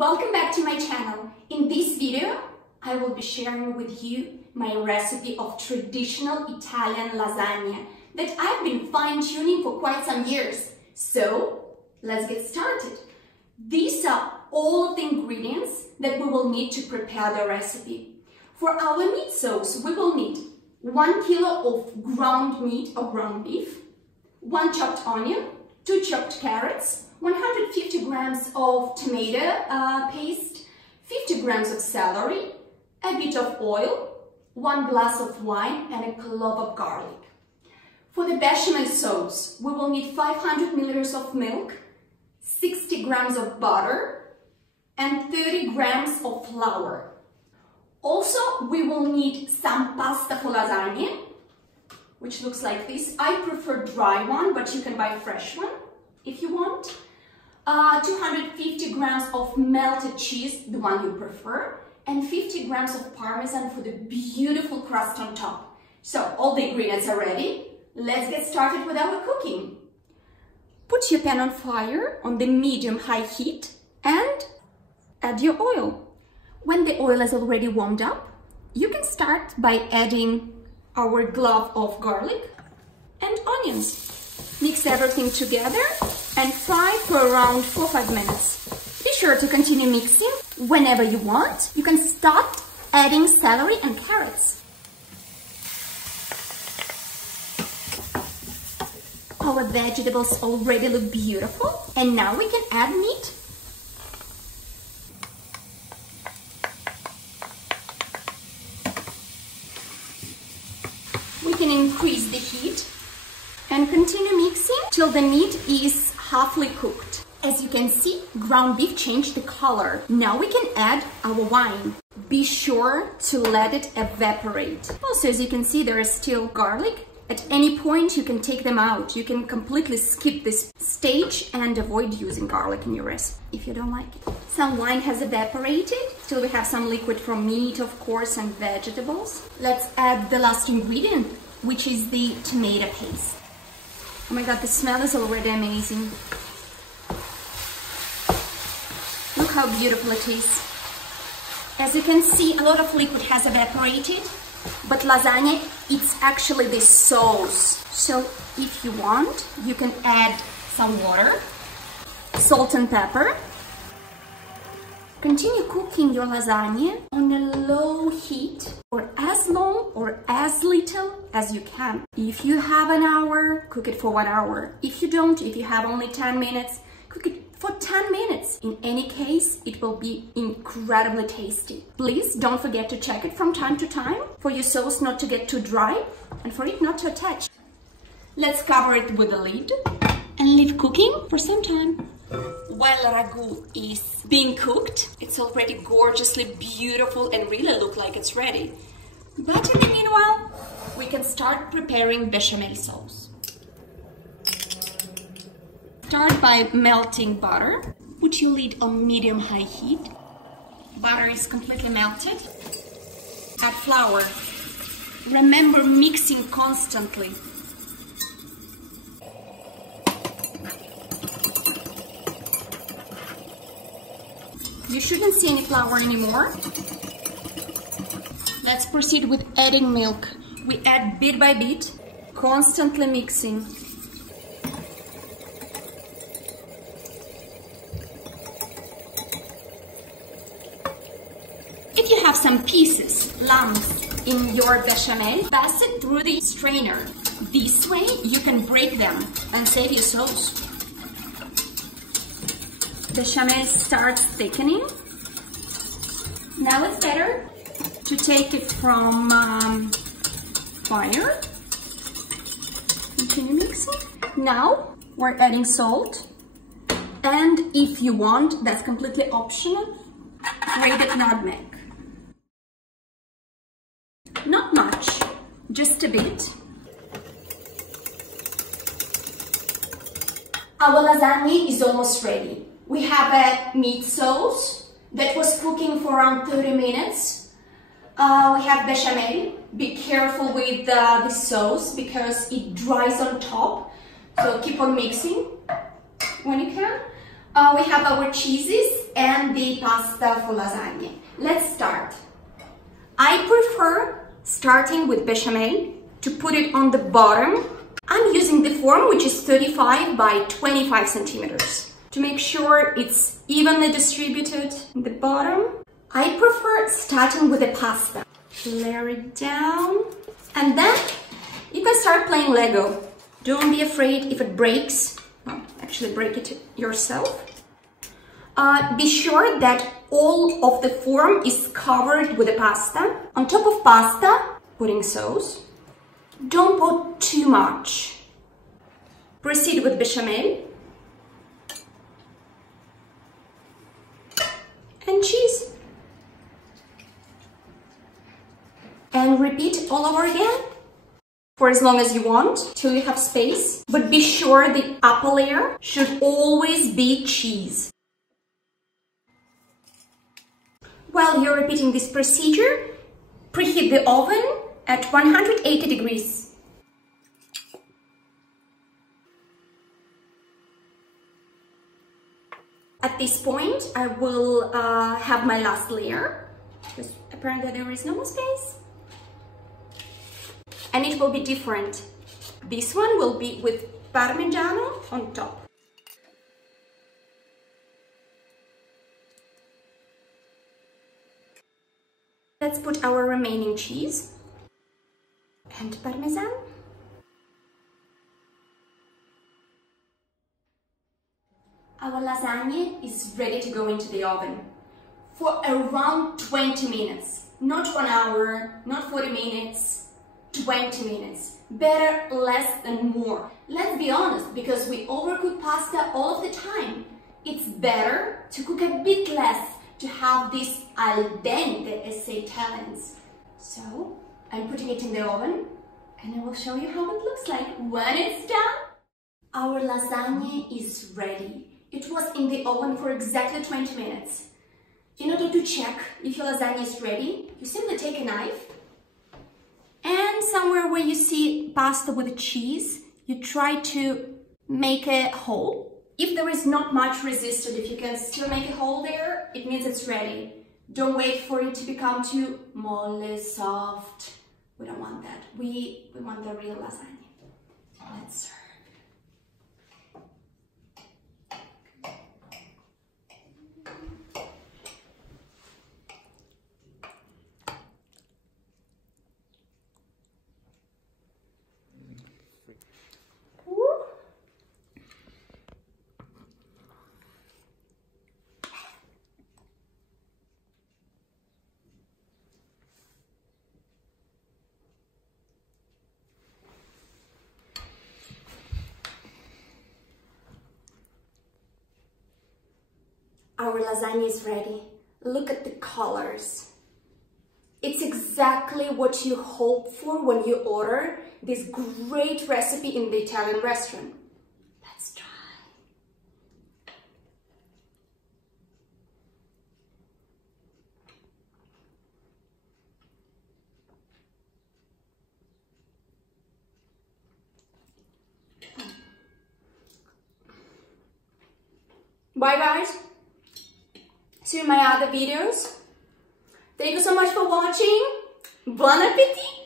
Welcome back to my channel. In this video, I will be sharing with you my recipe of traditional Italian lasagna that I've been fine-tuning for quite some years. So, let's get started. These are all of the ingredients that we will need to prepare the recipe. For our meat sauce, we will need 1 kilo of ground meat or ground beef, 1 chopped onion, 2 chopped carrots, 150 grams of tomato paste, 50 grams of celery, a bit of oil, 1 glass of wine and a clove of garlic. For the bechamel sauce, we will need 500 milliliters of milk, 60 grams of butter and 30 grams of flour. Also, we will need some pasta for lasagna, which looks like this. I prefer dry one, but you can buy fresh one if you want. 250 grams of melted cheese, the one you prefer, and 50 grams of Parmesan for the beautiful crust on top. So all the ingredients are ready. Let's get started with our cooking. Put your pan on fire on the medium-high heat and add your oil. When the oil is already warmed up, you can start by adding our clove of garlic and onions. Mix everything together and fry for around 4 or 5 minutes. Be sure to continue mixing. Whenever you want, you can start adding celery and carrots. Our vegetables already look beautiful, and now we can add meat. We can increase the heat and continue mixing till the meat is halfway cooked. As you can see, ground beef changed the color. Now we can add our wine. Be sure to let it evaporate. Also, as you can see, there is still garlic. At any point, you can take them out. You can completely skip this stage and avoid using garlic in your recipe if you don't like it. Some wine has evaporated. Still, we have some liquid from meat, of course, and vegetables. Let's add the last ingredient, which is the tomato paste. Oh my god, the smell is already amazing. Look how beautiful it is. As you can see, a lot of liquid has evaporated, but lasagna, it's actually the sauce. So if you want, you can add some water, salt and pepper. Continue cooking your lasagna on a low heat for as long or as little as you can. If you have an hour, cook it for 1 hour. If you don't, if you have only 10 minutes, cook it for 10 minutes. In any case, it will be incredibly tasty. Please don't forget to check it from time to time for your sauce not to get too dry and for it not to attach. Let's cover it with a lid and leave cooking for some time. While ragu is being cooked, it's already gorgeously beautiful and really look like it's ready. But in the meanwhile, we can start preparing bechamel sauce. Start by melting butter. Put your lid on medium-high heat. Butter is completely melted. Add flour. Remember mixing constantly. You shouldn't see any flour anymore. Let's proceed with adding milk. We add bit by bit, constantly mixing. If you have some pieces, lumps in your bechamel, pass it through the strainer. This way you can break them and save your sauce. Bechamel starts thickening. Now it's better to take it from fire. Continue mixing. Now we're adding salt. And if you want, that's completely optional, grated nutmeg. Not much, just a bit. Our lasagna is almost ready. We have a meat sauce that was cooking for around 30 minutes. We have bechamel. Be careful with the sauce because it dries on top. So keep on mixing when you can. We have our cheeses and the pasta for lasagna. Let's start. I prefer starting with bechamel to put it on the bottom. I'm using the form which is 35 by 25 centimeters to make sure it's evenly distributed in the bottom. I prefer starting with the pasta. Layer it down and then you can start playing Lego. Don't be afraid if it breaks. Well, actually break it yourself. Be sure that all of the form is covered with the pasta. On top of pasta, putting sauce. Don't put too much. Proceed with bechamel. And cheese. And repeat all over again for as long as you want, till you have space. But be sure the upper layer should always be cheese. While you're repeating this procedure, preheat the oven at 180 degrees. At this point, I will have my last layer, because apparently there is no more space. And it will be different. This one will be with Parmesan on top. Let's put our remaining cheese and Parmesan. Our lasagna is ready to go into the oven for around 20 minutes. Not 1 hour, not 40 minutes, 20 minutes. Better less than more. Let's be honest, because we overcook pasta all of the time. It's better to cook a bit less to have this al dente, as say Italians. So I'm putting it in the oven and I will show you how it looks like when it's done. Our lasagna is ready. It was in the oven for exactly 20 minutes. In order to check if your lasagna is ready, you simply take a knife and somewhere where you see pasta with cheese, you try to make a hole. If there is not much resistance, if you can still make a hole there, it means it's ready. Don't wait for it to become too molle, soft. We don't want that. We want the real lasagna. Let's serve. Our lasagna is ready. Look at the colors. It's exactly what you hope for when you order this great recipe in the Italian restaurant. Let's try. Bye guys. See you in my other videos. Thank you so much for watching. Bon appetit!